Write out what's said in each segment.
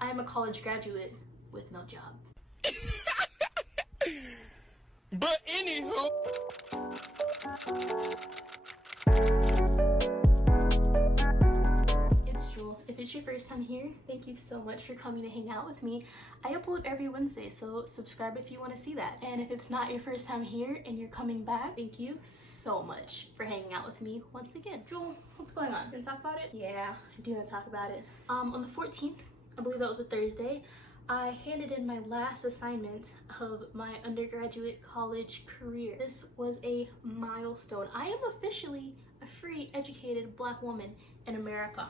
I am a college graduate with no job. But anywho. It's Jewel. If it's your first time here, thank you so much for coming to hang out with me. I upload every Wednesday, so subscribe if you want to see that. And if it's not your first time here and you're coming back, thank you so much for hanging out with me once again. Jewel, what's going on? Gonna talk about it? Yeah, I do want to talk about it. On the 14th, I believe that was a Thursday, I handed in my last assignment of my undergraduate college career. This was a milestone. I am officially a free, educated Black woman in America.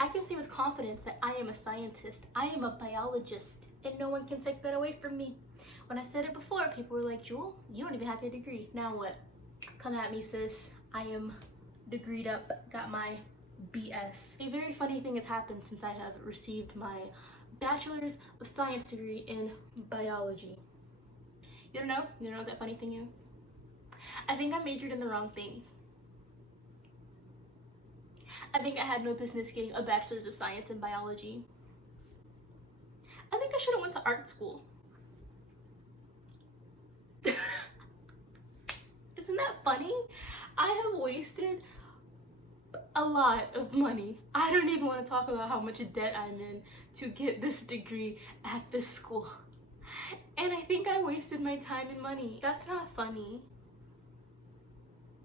I can say with confidence that I am a scientist, I am a biologist, and no one can take that away from me. When I said it before, people were like, Jewel, you don't even have your degree. Now what? Come at me, sis. I am degreed up, got my BS. A very funny thing has happened since I have received my Bachelor's of Science degree in biology. You don't know? You don't know what that funny thing is? I think I majored in the wrong thing. I think I had no business getting a Bachelor's of Science in biology. I think I should have went to art school. Isn't that funny? I have wasted a lot of money. I don't even want to talk about how much debt I'm in to get this degree at this school. And I think I wasted my time and money. That's not funny.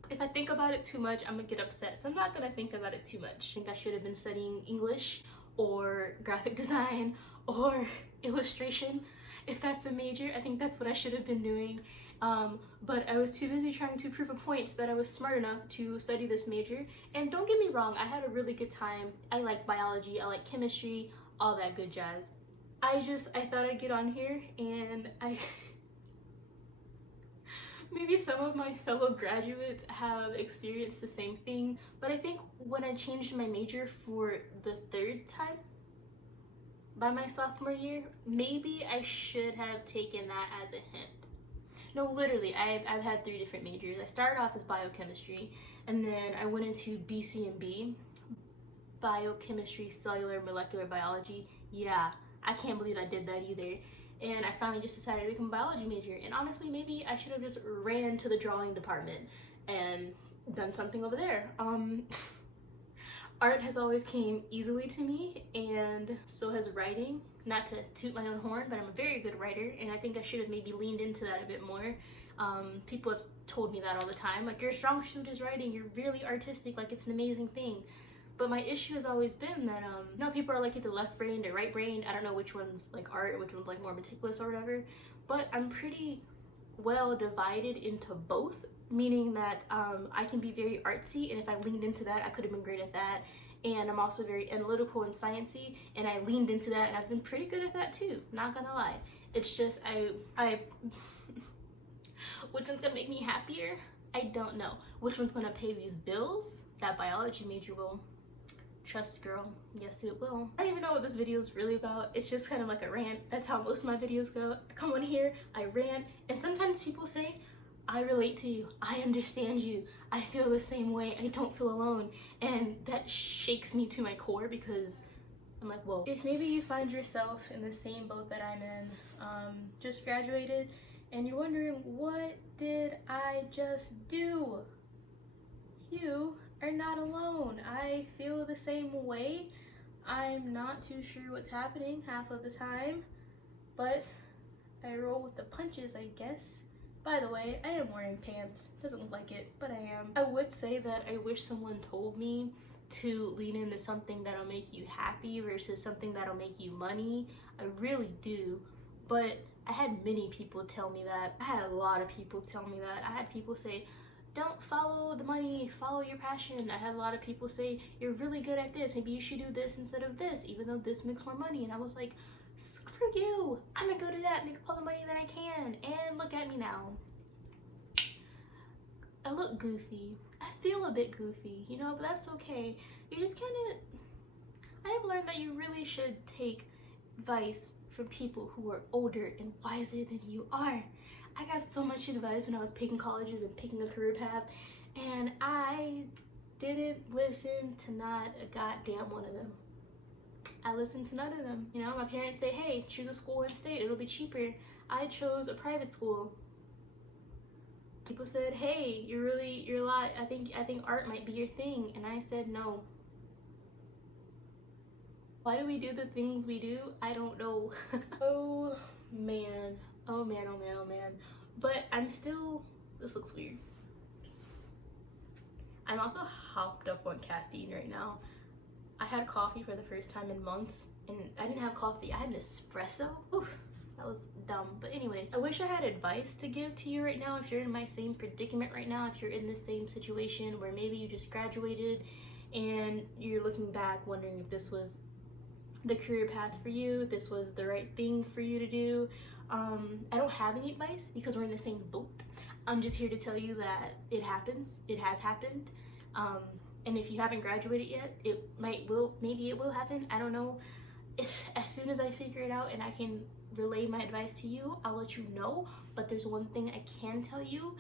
If I think about it too much, I'm gonna get upset. So I'm not gonna think about it too much. I think I should have been studying English or graphic design or illustration. If that's a major, I think that's what I should have been doing. But I was too busy trying to prove a point that I was smart enough to study this major. And don't get me wrong, I had a really good time. I like biology, I like chemistry, all that good jazz. I thought I'd get on here and maybe some of my fellow graduates have experienced the same thing, but I think when I changed my major for the third time by my sophomore year, maybe I should have taken that as a hint. No, literally, I've had 3 different majors. I started off as biochemistry, and then I went into BC&B, biochemistry, cellular, molecular biology. Yeah, I can't believe I did that either. And I finally just decided to become a biology major. And honestly, maybe I should have just ran to the drawing department and done something over there. Art has always came easily to me, and so has writing. Not to toot my own horn, but I'm a very good writer, and I think I should have maybe leaned into that a bit more. People have told me that all the time, like, your strong suit is writing, you're really artistic, like it's an amazing thing. But my issue has always been that, you know, people are like either left-brained or right-brained. I don't know which one's like art, which one's like more meticulous or whatever, but I'm pretty well divided into both, meaning that I can be very artsy, and if I leaned into that, I could have been great at that. And I'm also very analytical and sciencey, and I leaned into that, and I've been pretty good at that too, not gonna lie. It's just, which one's gonna make me happier? I don't know. Which one's gonna pay these bills? That biology major will. Trust, girl. Yes, it will. I don't even know what this video is really about. It's just kind of like a rant. That's how most of my videos go. I come on here, I rant, and sometimes people say, I relate to you, I understand you, I feel the same way, I don't feel alone. And that shakes me to my core, because I'm like, whoa. If maybe you find yourself in the same boat that I'm in, just graduated, and you're wondering, what did I just do? You are not alone. I feel the same way. I'm not too sure what's happening half of the time, but I roll with the punches, I guess. By the way, I am wearing pants. Doesn't look like it, but I am. I would say that I wish someone told me to lean into something that'll make you happy versus something that'll make you money. I really do, but I had many people tell me that. I had a lot of people tell me that. I had people say, don't follow the money, follow your passion. I had a lot of people say, you're really good at this, maybe you should do this instead of this, even though this makes more money. And I was like, screw you, I'm gonna go do that, make all the money that I can. And look at me now. I look goofy. I feel a bit goofy, you know, but that's okay. You just I have learned that you really should take advice from people who are older and wiser than you are. I got so much advice when I was picking colleges and picking a career path, and I didn't listen to not a goddamn one of them. I listened to none of them. You know, my parents say, hey, choose a school in state, it'll be cheaper. I chose a private school. People said, hey, you're a lot, I think art might be your thing. And I said no. Why do we do the things we do? I don't know. Oh man. Oh man, oh man, oh man. But I'm still, this looks weird. I'm also hopped up on caffeine right now. I had coffee for the first time in months, and I didn't have coffee, I had an espresso. Oof, that was dumb. But anyway, I wish I had advice to give to you right now if you're in my same predicament right now, if you're in the same situation where maybe you just graduated and you're looking back wondering if this was the career path for you, if this was the right thing for you to do. I don't have any advice because we're in the same boat. I'm just here to tell you that it happens, it has happened. And if you haven't graduated yet, maybe it will happen, I don't know. As soon as I figure it out and I can relay my advice to you, I'll let you know. But there's one thing I can tell you,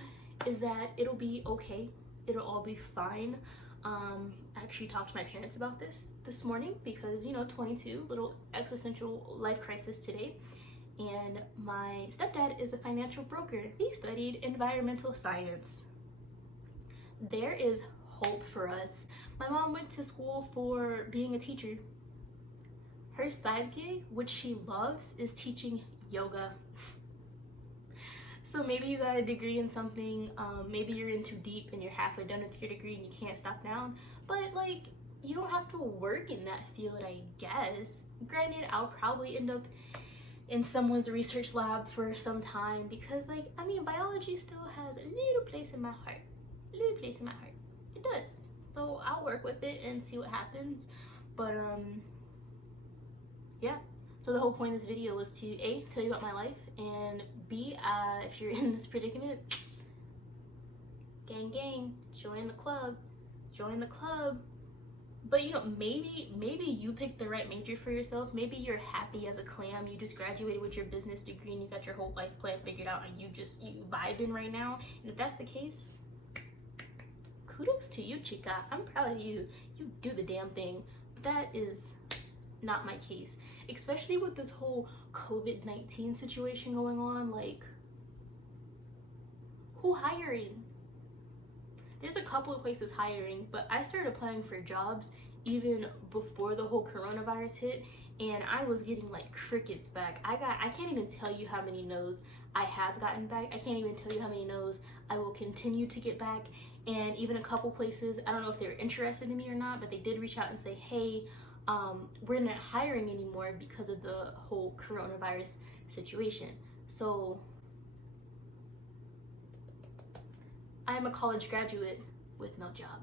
is that it'll be okay, it'll all be fine. I actually talked to my parents about this morning because, you know, 22, little existential life crisis today. And my stepdad is a financial broker. He studied environmental science. There is hope for us. My mom went to school for being a teacher. Her side gig, which she loves, is teaching yoga. So maybe you got a degree in something, maybe you're in too deep and you're halfway done with your degree and you can't stop down, but like, you don't have to work in that field, I guess. Granted, I'll probably end up in someone's research lab for some time because, like, I mean, biology still has a little place in my heart. A little place in my heart. It does. So I'll work with it and see what happens. But yeah. So the whole point of this video was to A, tell you about my life, and B, if you're in this predicament, gang gang, join the club. Join the club. But you know, maybe you picked the right major for yourself. Maybe you're happy as a clam. You just graduated with your business degree and you got your whole life plan figured out and you vibing right now. And if that's the case, kudos to you, chica. I'm proud of you. You do the damn thing. But that is not my case. Especially with this whole COVID-19 situation going on. Like, who hiring? There's a couple of places hiring, but I started applying for jobs even before the whole coronavirus hit, and I was getting like crickets back. I can't even tell you how many no's I have gotten back. I can't even tell you how many no's I will continue to get back. And even a couple places, I don't know if they were interested in me or not, but they did reach out and say, hey, we're not hiring anymore because of the whole coronavirus situation. So I'm a college graduate with no job.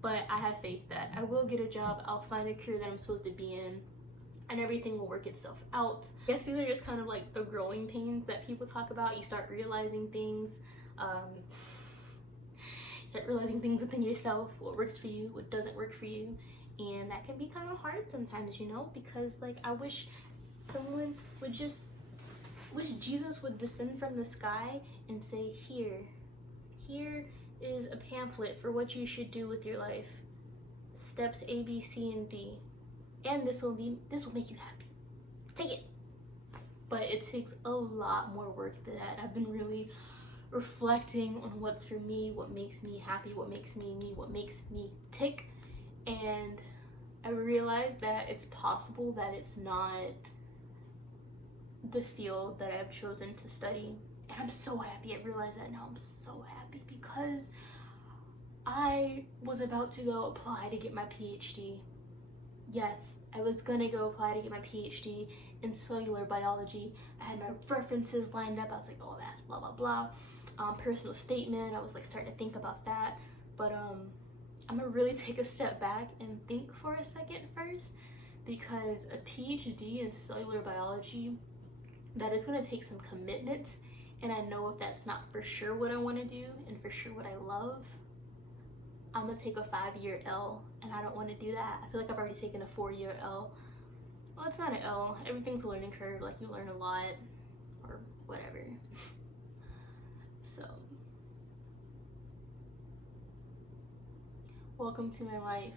But I have faith that I will get a job, I'll find a career that I'm supposed to be in, and everything will work itself out. I guess these are just kind of like the growing pains that people talk about. You start realizing things, within yourself, what works for you, what doesn't work for you, and that can be kind of hard sometimes, you know, because like I wish someone would Jesus would descend from the sky and say, here is a pamphlet for what you should do with your life. Steps A, B, C, and D. And this will make you happy. Take it. But it takes a lot more work than that. I've been really reflecting on what's for me, what makes me happy, what makes me me, what makes me tick. And I realized that it's possible that it's not the field that I've chosen to study. And I'm so happy. I realize that now. I'm so happy because I was about to go apply to get my PhD. Yes, I was gonna go apply to get my PhD in cellular biology. I had my references lined up. I was like, oh, that's blah, blah, blah. Personal statement. I was like starting to think about that. But I'm gonna really take a step back and think for a second first, because a PhD in cellular biology, that is going to take some commitment, and I know if that's not for sure what I want to do and for sure what I love, I'm going to take a 5-year L, and I don't want to do that. I feel like I've already taken a 4-year L. Well, it's not an L. Everything's a learning curve. Like, you learn a lot or whatever. So, welcome to my life.